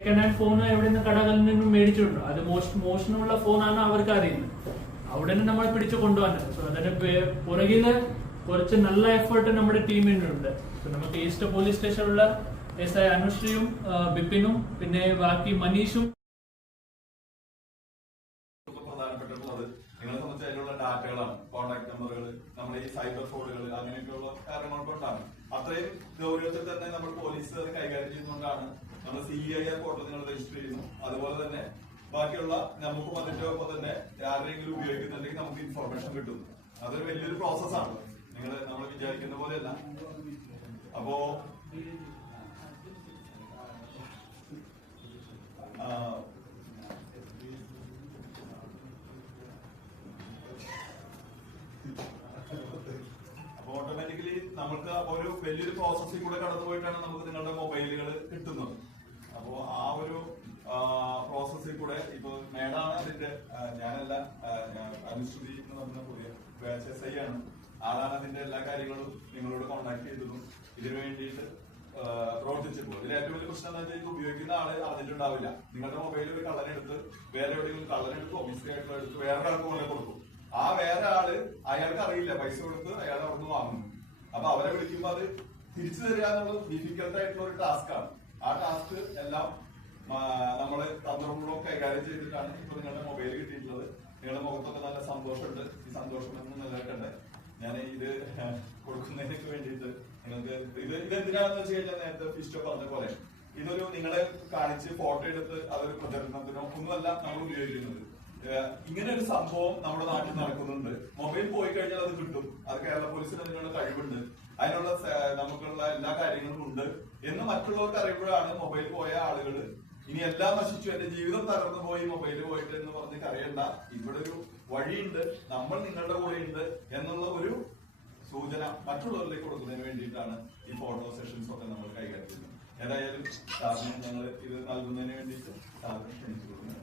Second hand phone എവിടെ നിന്ന് കടകളിൽ നിന്നും മേടിച്ചിട്ടുണ്ട്. അത് മോഷണമുള്ള ഫോണാണ് അവർക്ക് അറിയുന്നത്. അവിടെ നിന്ന് നമ്മൾ പിടിച്ചു കൊണ്ടുവന്നത്. സോ അതിന് പുറകില് കുറച്ച് നല്ല എഫേർട്ട് നമ്മുടെ ടീമിനുണ്ട്. നമുക്ക് ഈസ്റ്റ് പോലീസ് സ്റ്റേഷനിലുള്ള SI അനുശ്രീയും ബിപിനും പിന്നെ ബാക്കി മനീഷും പ്രധാനപ്പെട്ടിട്ടുള്ളത് നിങ്ങളെ സംബന്ധിച്ച് അതിലുള്ള ഡാറ്റകളാണ്, കോൺടാക്ട് നമ്പറുകൾ, നമ്മുടെ ഈ സൈബർ ഫ്രോഡുകൾ, അങ്ങനെയൊക്കെയുള്ള കാര്യങ്ങൾ കൊണ്ടാണ്. അത്രയും ഗൗരവത്തിൽ തന്നെ നമ്മൾ പോലീസ് അത് കൈകാര്യം ചെയ്യുന്നതുകൊണ്ടാണ് നമ്മൾ CIR പോർട്ടൽ നിങ്ങൾ രജിസ്റ്റർ ചെയ്യുന്നു. അതുപോലെ തന്നെ ബാക്കിയുള്ള നമുക്കും അതിന്റെ ഒപ്പം തന്നെ ആരെങ്കിലും ഉപയോഗിക്കുന്നുണ്ടെങ്കിൽ നമുക്ക് ഇൻഫർമേഷൻ കിട്ടും. അതൊരു വലിയൊരു പ്രോസസ്സാണ്, നമ്മൾ വിചാരിക്കുന്ന പോലെയല്ല. അപ്പോ ഓട്ടോമാറ്റിക്കലി നമുക്ക് ഒരു വലിയൊരു പ്രോസസ്സിൽ കൂടെ കടന്നുപോയിട്ടാണ് നമുക്ക് നിങ്ങളുടെ മൊബൈലുകൾ കിട്ടുന്നത്. അപ്പോ ആ ഒരു പ്രോസസ്സിൽ കൂടെ ഇപ്പൊ മേഡാണ് അതിന്റെ, ഞാനല്ല, അനുശ്രുതി എന്ന് പറഞ്ഞ പുതിയ ബാച്ച് SI ആണ്, ആളാണ് അതിന്റെ എല്ലാ കാര്യങ്ങളും നിങ്ങളോട് കോൺടാക്ട് ചെയ്തതും ഇതിനു വേണ്ടിയിട്ട് പ്രവർത്തിച്ചിട്ടുള്ളൂ. ഇതിൽ ഏറ്റവും വലിയ പ്രശ്നം എന്താ വെച്ചാൽ ഇത് ഉപയോഗിക്കുന്ന ആള് അറിഞ്ഞിട്ടുണ്ടാവില്ല. നിങ്ങളുടെ മൊബൈലിൽ ഒരു കള്ളനെടുത്ത് വേറെ എവിടെയെങ്കിലും കള്ളനെടുത്ത് ഒഫീസിൽ ആയിട്ടുള്ള എടുത്ത് വേറെ ആൾക്ക് കൊണ്ട് കൊടുക്കും. ആ വേറെ ആള് അയാൾക്ക് അറിയില്ല, പൈസ കൊടുത്ത് അയാൾ അവിടെ നിന്ന് വാങ്ങുന്നു. അപ്പൊ അവരെ വിളിക്കുമ്പോ അത് തിരിച്ചു തരിക എന്നുള്ളത് ഡിഫിക്കൽട്ട് ആയിട്ടുള്ള ഒരു ടാസ്ക് ആണ്. ആ ടാസ്ക് എല്ലാം നമ്മള് തന്ത്രപൂർവ്വം കൈകാര്യം ചെയ്തിട്ടാണ് ഇപ്പൊ നിങ്ങളുടെ മൊബൈൽ കിട്ടിയിട്ടുള്ളത്. നിങ്ങളുടെ മുഖത്തൊക്കെ നല്ല സന്തോഷമുണ്ട്. ഈ സന്തോഷം നിലനിൽക്കട്ടെ. ഞാൻ ഇത് കൊടുക്കുന്നതിനൊക്കെ വേണ്ടിയിട്ട് നിങ്ങൾക്ക് ഇതെന്തിനാണെന്ന് വെച്ച് കഴിഞ്ഞാൽ നേരത്തെ ഫിസ്റ്റോ പറഞ്ഞ പോലെ ഇതൊരു നിങ്ങളെ കാണിച്ച് ഫോട്ടോ എടുത്ത് അതൊരു പ്രചരണത്തിനോ ഒന്നുമല്ല നമ്മൾ ഉപയോഗിക്കുന്നത്. ഇങ്ങനെ ഒരു സംഭവം നമ്മുടെ നാട്ടിൽ നടക്കുന്നുണ്ട്. മൊബൈൽ പോയി കഴിഞ്ഞാൽ അത് കിട്ടും. അത് കേരള പോലീസിന് അതിനുള്ള കഴിവുണ്ട്, അതിനുള്ള നമുക്കുള്ള എല്ലാ കാര്യങ്ങളും ഉണ്ട് എന്ന് മറ്റുള്ളവർക്ക് അറിയുമ്പോഴാണ് മൊബൈൽ പോയ ആളുകൾ ഇനി എല്ലാം നശിച്ചു, എന്റെ ജീവിതം തകർന്നു പോയി മൊബൈൽ പോയിട്ട് എന്ന് പറഞ്ഞ് കരയണ്ട, ഇവിടെ ഒരു വഴിയുണ്ട്, നമ്മൾ നിങ്ങളുടെ കൂടെ ഉണ്ട് എന്നുള്ള ഒരു സൂചന മറ്റുള്ളവരിലേക്ക് കൊടുക്കുന്നതിന് വേണ്ടിയിട്ടാണ് ഈ ഫോട്ടോ സെഷൻസ് ഒക്കെ നമ്മൾ കൈകാര്യം ചെയ്യുന്നത്. ഏതായാലും സാറിന് ഞങ്ങൾ ഇത് നൽകുന്നതിന് വേണ്ടിയിട്ട് സാറിന് ക്ഷണിച്ചു കൊടുക്കുന്നു.